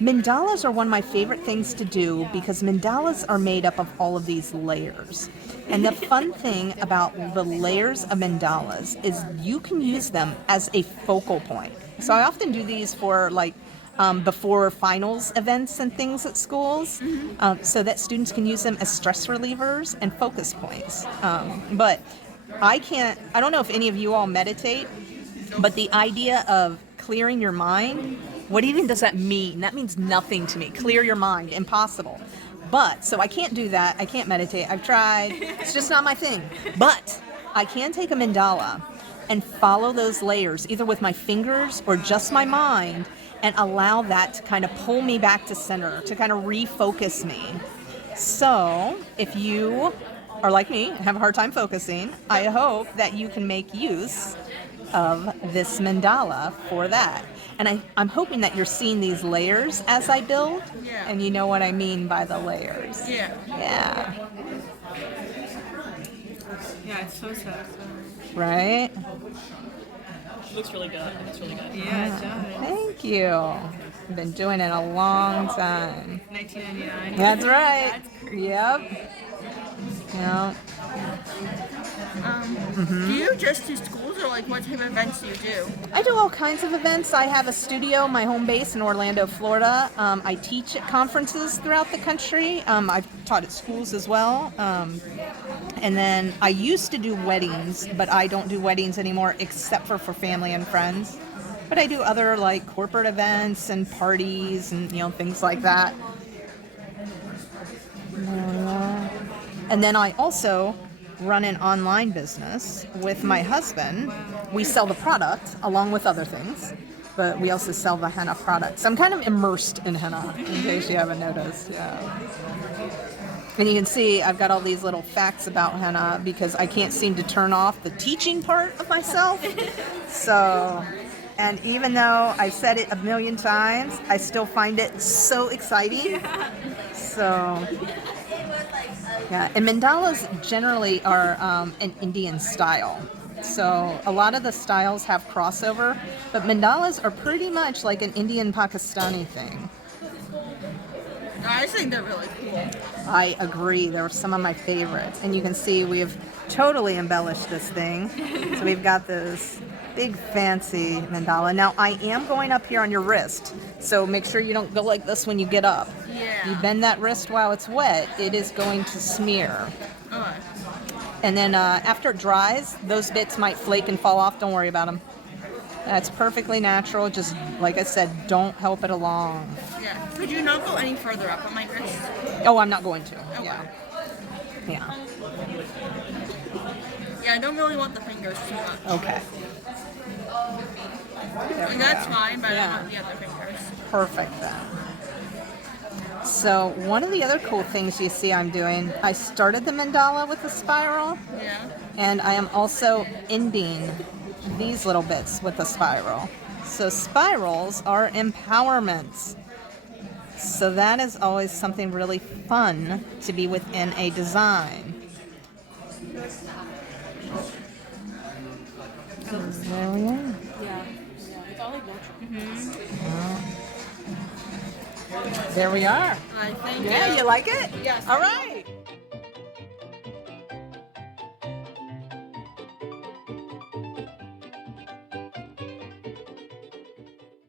Mandalas are one of my favorite things to do because mandalas are made up of all of these layers. And the fun thing about the layers of mandalas is you can use them as a focal point. So I often do these for before finals events and things at schools, so that students can use them as stress relievers and focus points. But I don't know if any of you all meditate, but the idea of clearing your mind, what even does that mean? That means nothing to me. Clear your mind, impossible. But, so I can't do that. I can't meditate. I've tried. It's just not my thing. But I can take a mandala and follow those layers, either with my fingers or just my mind, and allow that to kind of pull me back to center, to kind of refocus me. So if you are like me and have a hard time focusing, I hope that you can make use of this mandala for that. And I'm hoping that you're seeing these layers as I build, and you know what I mean by the layers. Yeah, it's so sad. Right? It looks really good. Yeah, it does. Thank you. I've been doing it a long time. 1999. That's right. Yep. Yeah. Do you just do schools, or like what type of events do you do? I do all kinds of events. I have a studio, my home base in Orlando, Florida. I teach at conferences throughout the country. I've taught at schools as well. And then I used to do weddings, but I don't do weddings anymore except for family and friends. But I do other like corporate events and parties and things like that. And then I also run an online business with my husband. We sell the product along with other things, but we also sell the henna products. I'm kind of immersed in henna, in case you haven't noticed. Yeah. And you can see I've got all these little facts about henna because I can't seem to turn off the teaching part of myself. So, and even though I've said it a million times, I still find it so exciting. So, yeah, and mandalas generally are an Indian style. So a lot of the styles have crossover, but mandalas are pretty much like an Indian-Pakistani thing. I think they're really cool. I agree. They're some of my favorites. And you can see we've totally embellished this thing. So we've got this big fancy mandala. Now I am going up here on your wrist, so make sure you don't go like this when you get up. Yeah. You bend that wrist while it's wet, it is going to smear. Okay. And then after it dries, those bits might flake and fall off. Don't worry about them. That's perfectly natural. Just, like I said, don't help it along. Yeah. Could you not go any further up on my wrist? Oh, I'm not going to. Okay. Yeah. Yeah. Yeah, I don't really want the fingers too much. Okay. Like, that's fine, but I don't want the other fingers. Perfect then. So one of the other cool things you see I'm doing, I started the mandala with a spiral, and I am also ending these little bits with a spiral. So spirals are empowerments. So that is always something really fun to be within a design. So there we are. Yeah. It's all like natural. There we are. I think. Yeah, you like it? Yes. All right.